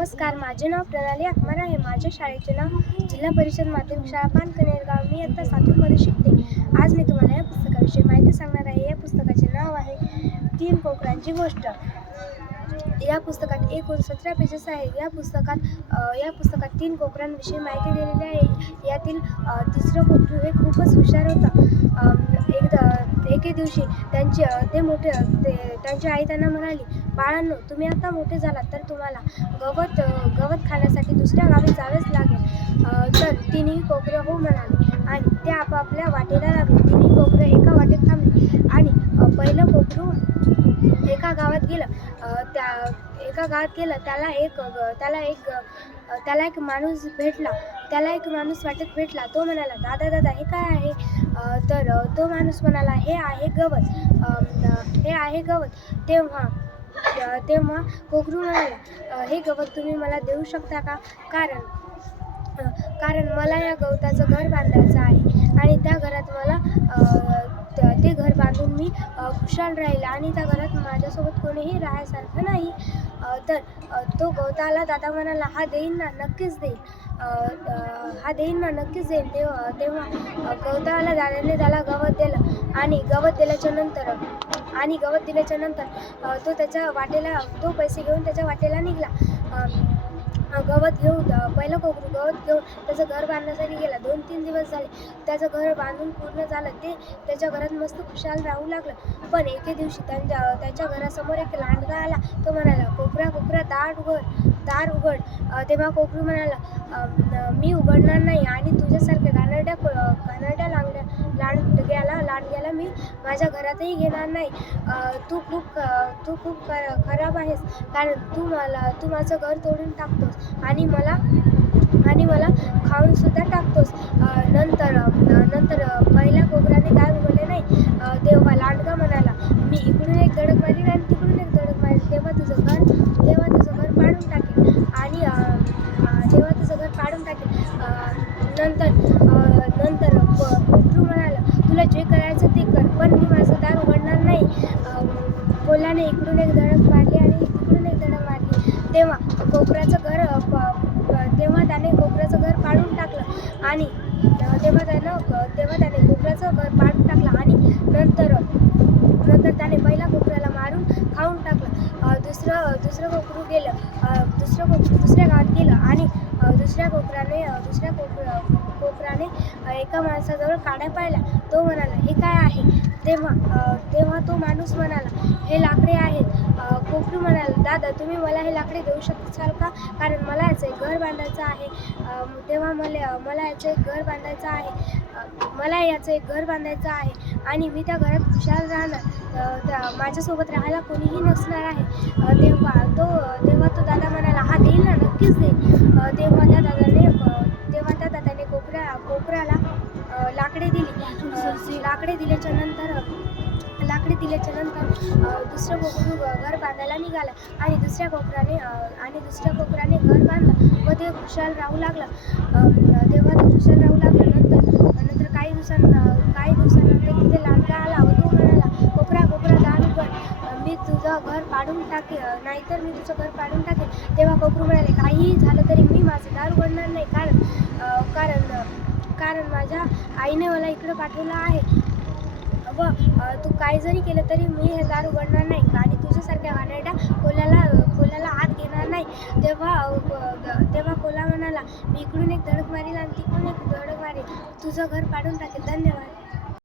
नमस्कार माझे नाव प्रणाली आकमार आहे. माझ्या शाळेचे नाव जिल्हा परिषद माध्यमिक शाळा पानकनेरगाव. मी आता सातवीमध्ये शिकते. आज मी तुम्हाला या पुस्तकाविषयी माहिती सांगणार आहे. या पुस्तकाचे नाव आहे तीन कोकणांची गोष्ट. या पुस्तकात एकूण सतरा पेजेस आहे या पुस्तकात या पुस्तकात तीन कोकरांविषयी माहिती दिलेली आहे. यातील तिसरं कोकरू हे खूपच हुशार होता. एकदा एके दिवशी त्यांचे ते मोठे ते त्यांची आई त्यांना म्हणाली बाळांनो तुम्ही आता मोठे झालात तर तुम्हाला गवत गवत खाण्यासाठी दुसऱ्या गावी जावेच लागेल. तर तिन्ही कोकरं हो म्हणाले. आणि ते आपापल्या वाटेला लागले. तिन्ही कोकरं एका वाटेत थांबली. आणि पहिलं कोकरू एका गावात गेलं. त्या एका गावात गेलं. त्याला एक ग- त्याला एक त्याला एक माणूस भेटला. त्याला एक माणूस वाटेत भेटला. तो म्हणाला दादा दादा हे काय आहे? तर तो माणूस म्हणाला हे आहे गवत. हे आहे गवत. तेव्हा तेव्हा कोकरू म्हणाला हे गवत तुम्ही मला देऊ शकता का? कारण कारण मला या गवताचं घर बांधायचं आहे आणि त्या घरात मला ते घर बांधून मी खुशाल राहील आणि त्या घरात माझ्यासोबत कोणीही राहायसारखं नाही. तर तो गवताला दादा म्हणाला हा देईन ना नक्कीच देईन. हा देईन ना नक्कीच देईन. तेव्हा तेव्हा गवताला दादाने त्याला गवत दिलं आणि गवत दिल्याच्या नंतर आणि गवत दिल्याच्या नंतर तो त्याच्या वाटेला तो पैसे घेऊन त्याच्या वाटेला निघाला. गवत घेऊन पहिलं कोकरू गवत घेऊन त्याचं घर बांधण्यासाठी गेला. दोन तीन दिवस झाले. त्याचं घर बांधून पूर्ण झालं. ते त्याच्या घरात मस्त खुशाल राहू लागलं. पण एके दिवशी त्यांच्या त्याच्या घरासमोर एक लांडगा आला. तो म्हणाला कोपरा कोपरा दार उघड दार उघड. तेव्हा कोकरू म्हणाला मी उघडणार नाही आणि तुझ्यासारख्या घाणेरड्या को- लांडग्याला मी माझ्या घरातही घेणार नाही. तू खूप तू खूप ख- खराब आहेस कारण तू मला तू माझं घर तोडून टाकतोस. आणि मला आणि मला खाऊनसुद्धा टाक तेव्हा कोकराचं घर प- तेव्हा त्याने कोकराचं घर पाडून टाकलं आणि तेव्हा त्यानं तेव्हा त्याने कोकराचं घर पाडून टाकलं आणि नंतर नंतर त्याने पहिला कोकराला मारून खाऊन टाकलं. दुसरं दुसरं कोकरू गेलं. दुसरं कोकरू दुसऱ्या गावात गेलं आणि दुसऱ्या कोकराने दुसऱ्या कोक कोकराने एका माणसाजवळ काड्या पाहिल्या. तो म्हणाला हे काय आहे? तेव्हा तेव्हा तो माणूस म्हणाला हे लाकडे आहेत. कोकरू म्हणाला दादा तुम्ही मला हे लाकडे देऊ शकाल का? कारण मला याचं एक घर बांधायचं आहे. तेव्हा मला मला याचं एक घर बांधायचं आहे. मला याचं एक घर बांधायचं आहे आणि मी त्या घरात खुशाल राहणार. माझ्यासोबत राहायला कोणीही नसणार आहे. तेव्हा तो तेव्हा तो दादा म्हणाला हा देईल ना नक्कीच देईल. तेव्हा त्या दादाने तेव्हा त्या दादाने कोकऱ्या कोपऱ्याला लाकडे दिली. लाकडे दिल्याच्या नंतर लाकडे दिल्याच्या नंतर दुसरं कोकरू घर बांधायला निघाला आणि दुसऱ्या कोकराने आणि दुसऱ्या कोकराने घर बांधलं. व ते खुशाल राहू लागलं. तेव्हा ते खुशाल राहू लागलं नंतर नंतर काही दिवसांना काही दिवस तिथे लांडगा आला व तो म्हणाला कोपरा कोपरा दार उघड अ, मी तुझं घर पाडून टाके नाहीतर मी तुझं घर पाडून टाकेन. तेव्हा कोकरू म्हणाले काहीही झालं तरी मी माझं दार उघडणार नाही. कारण कारण कारण माझ्या आईने मला इकडं पाठवलं आहे. व तू काय जरी केलं तरी मी हे दार उघडणार नाही. आणि तुझ्यासारख्या वानड्या कोल्याला कोल्याला आत घेणार नाही. तेव्हा तेव्हा कोला म्हणाला मी इकडून एक धडक मारील आणि तिकडून एक धडक मारील तुझं घर पाडून टाकेल धन्यवाद.